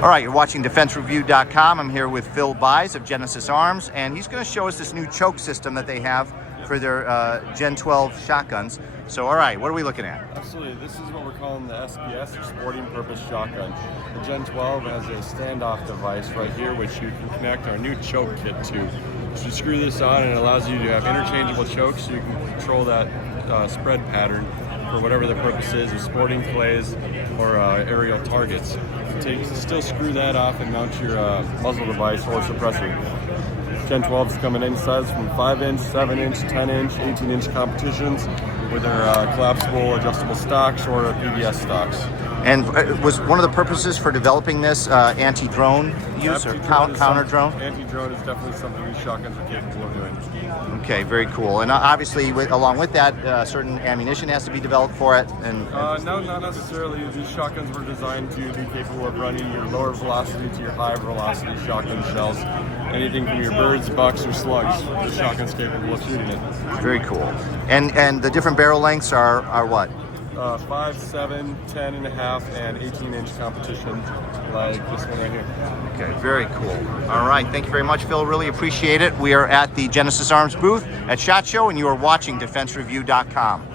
All right, you're watching DefenseReview.com. I'm here with Phil Buys of Genesis Arms, and he's going to show us this new choke system that they have for their Gen-12 shotguns. So, all right, what are we looking at? Absolutely. This is what we're calling the SPS, or Sporting Purpose Shotgun. The Gen-12 has a standoff device right here, which you can connect our new choke kit to. So you screw this on, and it allows you to have interchangeable chokes, so you can control that spread pattern for whatever the purpose is, of sporting clays or aerial targets. Still screw that off and mount your muzzle device or suppressor. Gen-12 is coming in sizes from 5-inch, 7-inch, 10-inch, 18-inch competitions with their collapsible adjustable stocks or PBS stocks. And was one of the purposes for developing this anti-drone use or counter-drone? Anti-drone is definitely something these shotguns are capable of doing. Okay, very cool. And obviously, along with that, certain ammunition has to be developed for it. No, not necessarily. These shotguns were designed to be capable of running your lower velocity to your high velocity shotgun shells. Anything from your birds, bucks, or slugs, the shotgun's capable of shooting it. Very cool. And the different barrel lengths are what? 5, 7, 10.5, and 18-inch competition, like this one right here. Okay, very cool. All right, thank you very much, Phil. Really appreciate it. We are at the Genesis Arms booth at SHOT Show, and you are watching DefenseReview.com.